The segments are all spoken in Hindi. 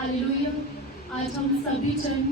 हालेलुया। आज हम सभी जन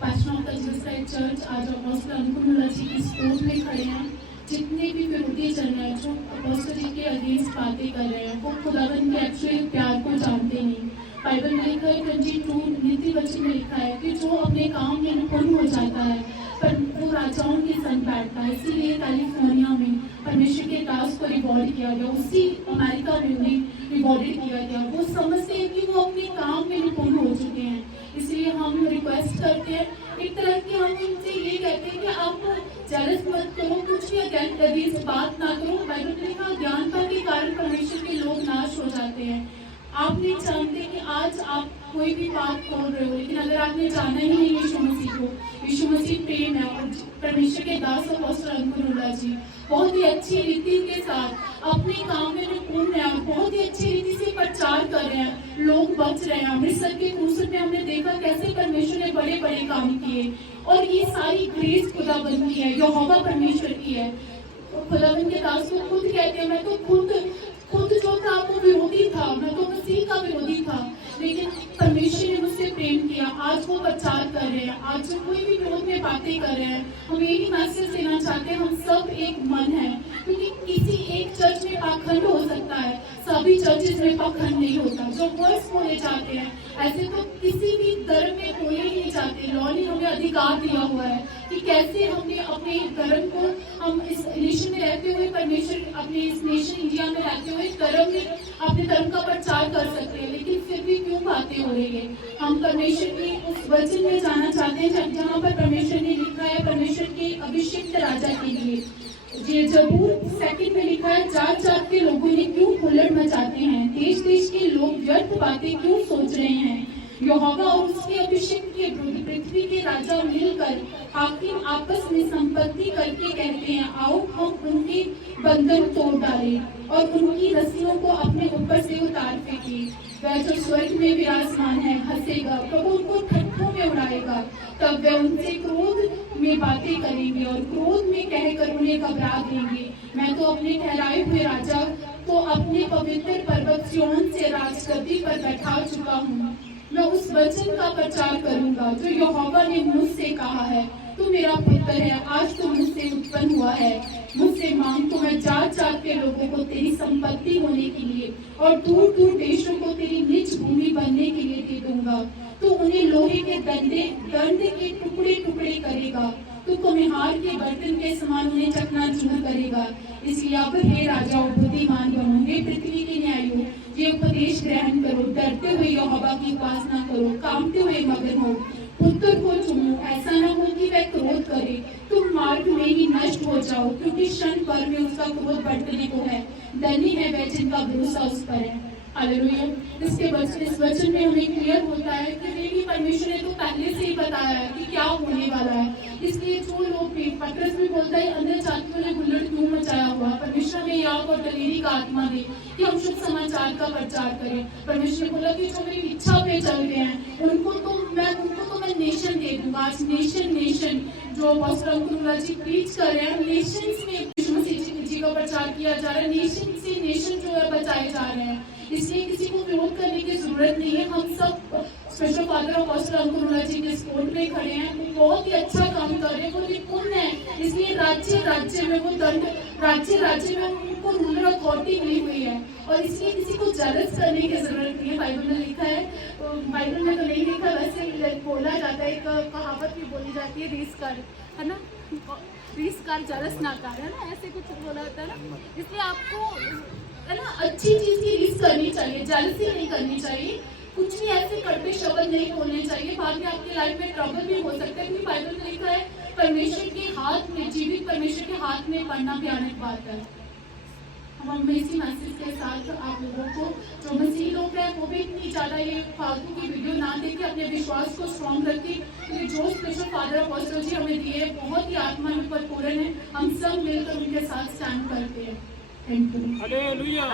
passion of the Jesus Christ church आज अपोस्टल अनुकूल जी की सपोर्ट में खड़े हैं। जितने भी विरोधी जन हैं जो अपोस्टल जी के अगेंस्ट बातें कर रहे हैं वो खुदावन के एक्चुअली प्यार को जानते नहीं। बाइबल में लिखा है 22 नीति वचन में लिखा है कि जो अपने काम में निपुण हो जाता है पर वो राजाओं के संग बैठता है। इसीलिए कैलिफोर्निया में परमेश्वर के दास को रिवॉर्ड किया गया, उसी अमेरिका में उन्हें रिवॉर्डेड किया गया। वो समझते हैं कि वो अपने काम में निपुण हो चुके हैं। इसलिए हम रिक्वेस्ट करते हैं, एक तरह की हम उनसे ये कहते हैं कि आप जेलस मत करो, कुछ भी अगेंस्ट बात ना करो। बाइबल में लिखा ज्ञानता के कारण परमेश्वर के लोग नाश हो जाते हैं। आप नहीं जानते कि आज आप कोई भी बात बोल रहे हो, लेकिन अगर आपने जाना ही नहीं यीशु मसीह को, यीशु मसीह प्रेम है। और परमेश्वर के दास अपोस्टल अनुकूल जी बहुत ही अच्छी रीति के साथ अपने काम में निपुण है और बहुत ही अच्छी रीति से प्रचार कर रहे हैं, लोग बच रहे हैं। अमृतसर के क्रूस में हमने देखा कैसे परमेश्वर ने बड़े बड़े काम किए और ये सारी ग्रेस खुदाबंद की है, यहोवा परमेश्वर की है। खुदाबंद के दास को खुद कहते हैं, मैं तो खुद जो था वो विरोधी था, मैं तो मसीह का विरोधी था, लेकिन परमेश्वर ने मुझसे प्रेम किया। आज वो प्रचार कर रहे हैं, आज जो कोई भी विरोध में बातें कर रहे हैं, हम यही मैसेज देना चाहते हैं, हम सब एक मन है। क्योंकि किसी एक चर्च में पाखंड हो सकता है, सभी चर्चेज में पाखंड नहीं होता। जो वर्ड्स बोले जाते हैं ऐसे तो किसी भी धर्म में बोले ही नहीं जाते। लॉ ने हमें अधिकार दिया हुआ है कि कैसे हमने अपने धर्म को, हम इस नेशन में रहते हुए परमेश्वर, अपने इस नेशन इंडिया में रहते हुए धर्म में अपने धर्म का प्रचार कर सकते हैं, लेकिन फिर भी क्यों बातें हो रही है। हम परमेश्वर के उस वचन में जाना चाहते हैं जहाँ पर परमेश्वर ने लिखा है परमेश्वर के अभिषिक्त राजा के लिए। ये जबूर 2 में लिखा है, जात जात के लोगों ने क्यों हुल्लड़ मचाते हैं, देश देश के लोग व्यर्थ बातें क्यों सोच रहे हैं। यहोवा और उसके अभिषेक के विरुद्ध पृथ्वी के राजा मिलकर हाकिम आपस में संपत्ति करके कहते हैं, आओ हम उनके बंधन तोड़ डालें और उनकी रस्सियों को अपने ऊपर से उतार फेंके। वह जो स्वर्ग में विराजमान है हंसेगा, प्रभु उनको ठट्ठों में उड़ाएगा। तब वे उनसे क्रोध में बातें करेंगे और क्रोध में कहकर उन्हें घबरा देंगे। मैं तो अपने ठहराए हुए राजा को अपने पवित्र पर्वत सिय्योन से राजगद्दी पर बैठा चुका हूँ। मैं उस वचन का प्रचार करूंगा जो यहोवा ने मुझसे कहा है, तू मेरा पुत्र है, आज तू मुझसे उत्पन्न हुआ है। मुझसे मांग तो मैं जात जात के लोगों को तेरी संपत्ति होने के लिए और दूर दूर देशों को तेरी निज भूमि बनने के लिए दे दूंगा। तू उन्हें लोहे के दंड के टुकड़े टुकड़े करेगा, तू कुम्हार के बर्तन के समान उन्हें चकनाचूर करेगा। इसलिए अब हे राजाओं बुद्धिमान बनो, हे पृथ्वी के न्यायों ये उपदेश ग्रहण करो, डरते हुए यहोवा की उपासना करो, कांपते हुए मगन हो, पुत्र को चुनो, ऐसा न हो कि वह क्रोध करे, तुम मार्ग में ही नष्ट हो जाओ, क्योंकि क्षण भर में उसका क्रोध बढ़ने को है। धन्य है वह जिनका भरोसा उस पर है। हालेलुया। इस वचन में हमें क्लियर होता है कि मेरी परमेश्वर ने तो पहले से ही बताया है कि क्या होने वाला है। इसलिए जो लोग भी पत्रस में बोलता है अन्य जातियों ने हुल्लड़ क्यों मचाया हुआ, परमेश्वर में याद और दलेरी का आत्मा दे कि हम शुभ समाचार का प्रचार करें। परमेश्वर ने बोला कि जो मेरी इच्छा पे चल रहे हैं उनको तो मैं नेशन दे दूंगा। आज नेशन जो अपोस्टल अनुकूल जी प्रीच कर रहे हैं, नेशंस में यीशु मसीह जी का प्रचार किया जा रहा है, नेशन से नेशन जो है बचाए जा रहे हैं। इसलिए किसी को विरोध करने की जरूरत नहीं है। हम सब स्पेशल फादर अपोस्टल अनुकूल जी के सपोर्ट में खड़े हैं। वो बहुत ही अच्छा काम कर रहे हैं, वो निपुण है। इसलिए राज्य में वो दंड राज्य में उनको रूलर अथॉरिटी मिली हुई है और इसलिए किसी को जेलस करने की जरूरत नहीं है। बाइबल में लिखा है, बाइबल में तो नहीं लिखा, वैसे बोला जाता है, एक कहावत भी बोली जाती है, रीस कर, है ना, रीस कर जेलस ना कर, है ना, ऐसे कुछ बोला जाता है ना। इसलिए आपको है ना अच्छी चीज की रीस करनी चाहिए, जेलसी नहीं करनी चाहिए, कुछ भी ऐसे कड़वे शब्द नहीं बोलने चाहिए। बाद में आपकी लाइफ में ट्रबल भी हो सकता है, क्योंकि बाइबल में लिखा है परमेश्वर के हाथ में, जीवित परमेश्वर के हाथ में पढ़ना भयानक बात है। हम इसी मैसेज के साथ आप लोगों को, जो मसीह लोग हैं वो भी इतनी ज़्यादा ये फालतू की वीडियो ना देखे, अपने विश्वास को स्ट्रॉन्ग रखें। जो स्पेशल फादर अपोस्टल जी हमें दिए बहुत ही आत्मा में परिपूर्ण है, हम सब मिलकर उनके साथ स्टैंड करते हैं। Thank you. हालेलुया।